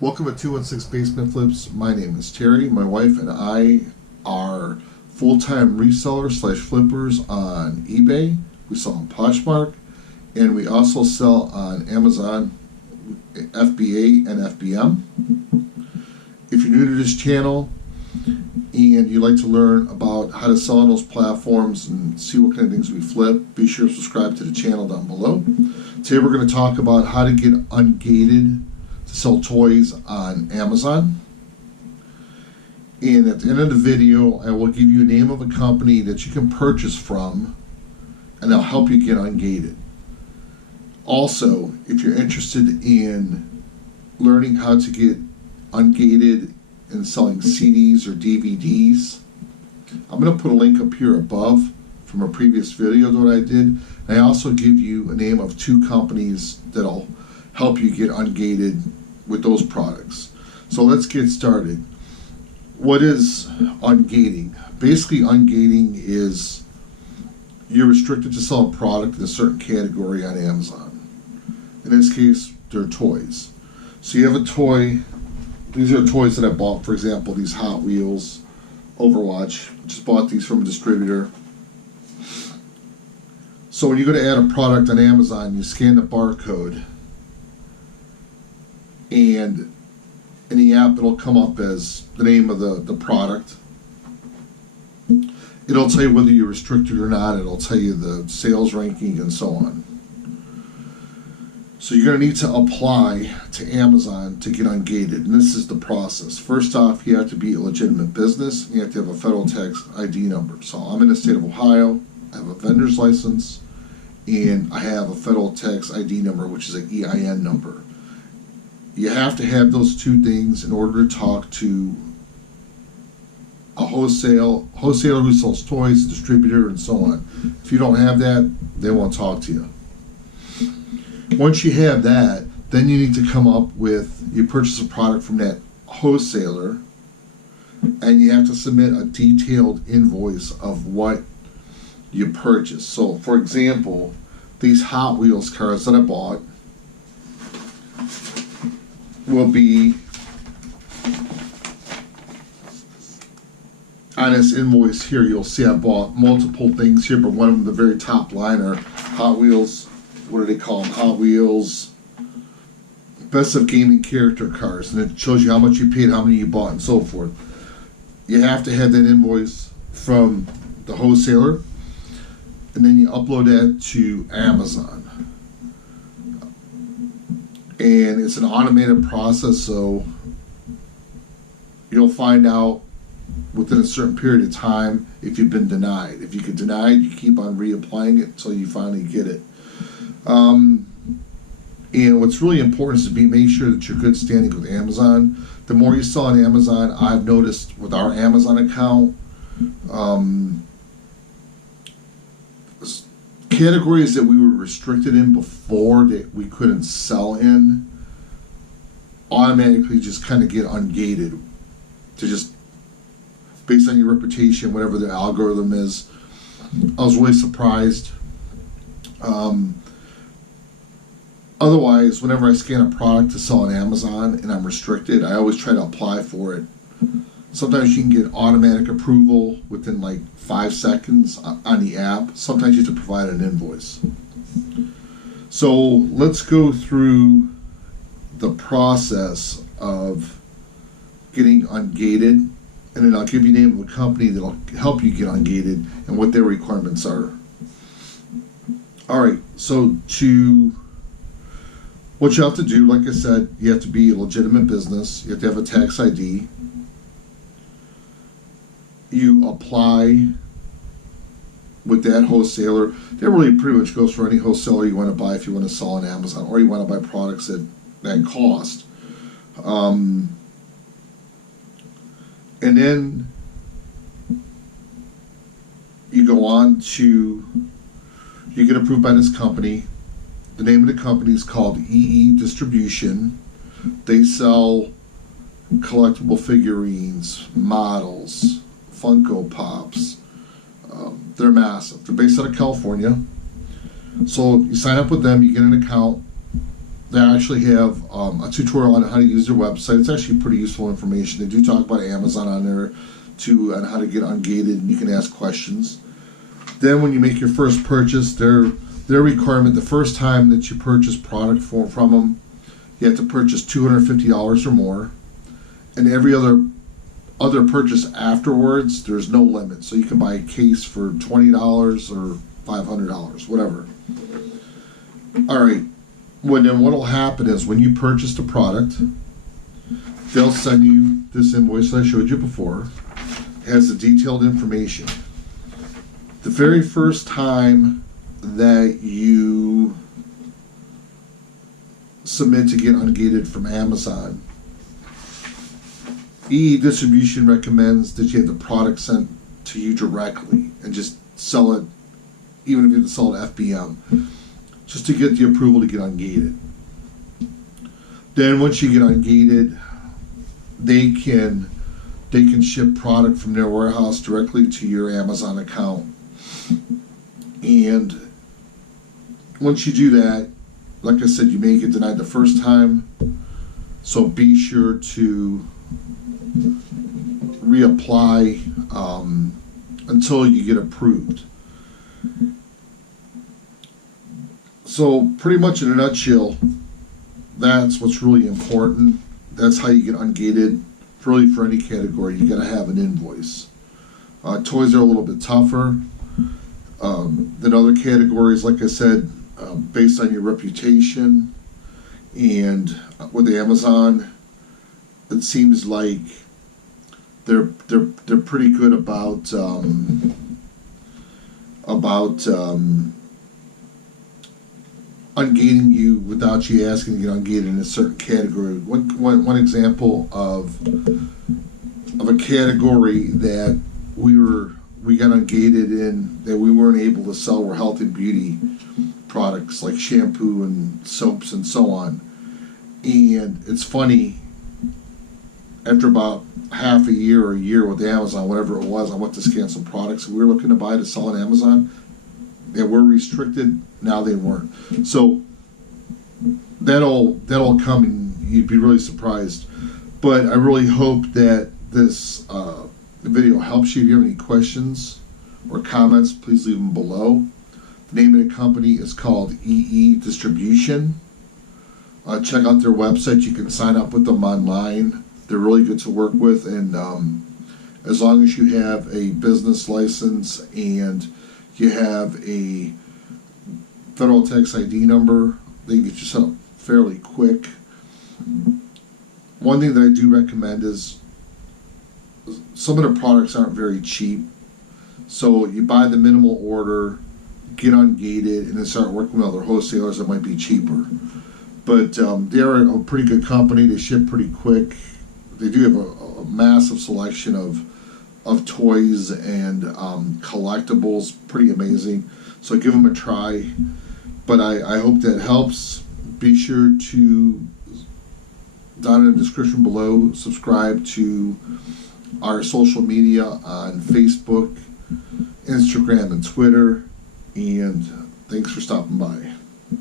Welcome to 216 Basement Flips. My name is Terry. My wife and I are full-time resellers slash flippers on eBay. We sell on Poshmark, and we also sell on Amazon, FBA, and FBM. If you're new to this channel and you'd like to learn about how to sell on those platforms and see what kind of things we flip, be sure to subscribe to the channel down below. Today we're going to talk about how to get ungated to sell toys on Amazon. And at the end of the video, I will give you a name of a company that you can purchase from, and they'll help you get ungated. Also, if you're interested in learning how to get ungated and selling CDs or DVDs, I'm going to put a link up here above from a previous video that I did. And I also give you a name of two companies that'll help you get ungated with those products. So let's get started. What is ungating? Basically, ungating is you're restricted to sell a product in a certain category on Amazon. In this case, they're toys. So you have a toy. These are toys that I bought. For example, these Hot Wheels, Overwatch. Just bought these from a distributor. So when you go to add a product on Amazon, you scan the barcode, and in the app it'll come up as the name of the product. It'll tell you whether you're restricted or not. It'll tell you the sales ranking and so on. So you're going to need to apply to Amazon to get ungated, and this is the process. First off, you have to be a legitimate business, and you have to have a federal tax ID number. So I'm in the state of Ohio, I have a vendor's license, and I have a federal tax ID number, which is an EIN number. You have to have those two things in order to talk to a wholesaler who sells toys, a distributor, and so on. If you don't have that, they won't talk to you. Once you have that, then you need to come up with, you purchase a product from that wholesaler, and you have to submit a detailed invoice of what you purchased. So, for example, these Hot Wheels cars that I bought will be on this invoice here. You'll see I bought multiple things here, but one of them, the very top line, are Hot Wheels. What do they call them? Hot Wheels Best of Gaming Character Cars, and it shows you how much you paid, how many you bought, and so forth. You have to have that invoice from the wholesaler, and then you upload that to Amazon. And it's an automated process, so you'll find out within a certain period of time if you've been denied. If you get denied, you keep on reapplying it until you finally get it. And what's really important is to make sure that you're good standing with Amazon. The more you sell on Amazon, I've noticed with our Amazon account, categories that we were restricted in before that we couldn't sell in automatically just kind of get ungated, to just based on your reputation, whatever the algorithm is. I was really surprised. Otherwise, whenever I scan a product to sell on Amazon and I'm restricted, I always try to apply for it. Sometimes you can get automatic approval within like 5 seconds on the app. Sometimes you have to provide an invoice. So let's go through the process of getting ungated, and then I'll give you the name of a company that'll help you get ungated and what their requirements are. Alright, so what you have to do, like I said, you have to be a legitimate business. You have to have a tax ID. You apply with that wholesaler. That really pretty much goes for any wholesaler you want to buy if you want to sell on Amazon, or you want to buy products at that cost. And then you go on to, you get approved by this company. The name of the company is called EE Distribution. They sell collectible figurines, models, Funko Pops. They're massive. They're based out of California. So you sign up with them, you get an account, They actually have a tutorial on how to use their website. It's actually pretty useful information. They do talk about Amazon on there too, and how to get ungated, and you can ask questions. Then when you make your first purchase, their requirement, the first time that you purchase product from them, you have to purchase $250 or more. And every other purchase afterwards, there's no limit. So you can buy a case for $20 or $500, whatever. All right. Then what'll happen is when you purchase the product, they'll send you this invoice that I showed you before. It has the detailed information. The very first time that you submit to get ungated from Amazon, EE Distribution recommends that you have the product sent to you directly and just sell it, even if you have to sell it FBM, just to get the approval to get ungated. Then once you get ungated, they can ship product from their warehouse directly to your Amazon account. And once you do that, like I said, you may get denied the first time, so be sure to reapply until you get approved. So pretty much in a nutshell, that's what's really important. That's how you get ungated. Really, for any category, you got to have an invoice. Toys are a little bit tougher than other categories, like I said, based on your reputation. And with Amazon, it seems like they're pretty good about ungating you without you asking to get ungated in a certain category. One example of a category that we got ungated in that we weren't able to sell were health and beauty products like shampoo and soaps and so on. And it's funny, after about half a year or a year with Amazon, whatever it was, I went to scan some products we were looking to buy to sell on Amazon. They were restricted, now they weren't. So that'll come and you'd be really surprised. But I really hope that this video helps you. If you have any questions or comments, please leave them below. The name of the company is called EE Distribution. Check out their website. You can sign up with them online. They're really good to work with, and as long as you have a business license and you have a federal tax ID number, they can get you set up fairly quick. One thing that I do recommend is some of the products aren't very cheap, so you buy the minimal order, get ungated, and then start working with other wholesalers that might be cheaper. But they're a pretty good company. They ship pretty quick. They do have a massive selection of toys and collectibles, pretty amazing. So give them a try. But I hope that helps. Be sure to, down in the description below, subscribe to our social media on Facebook, Instagram, and Twitter. And thanks for stopping by.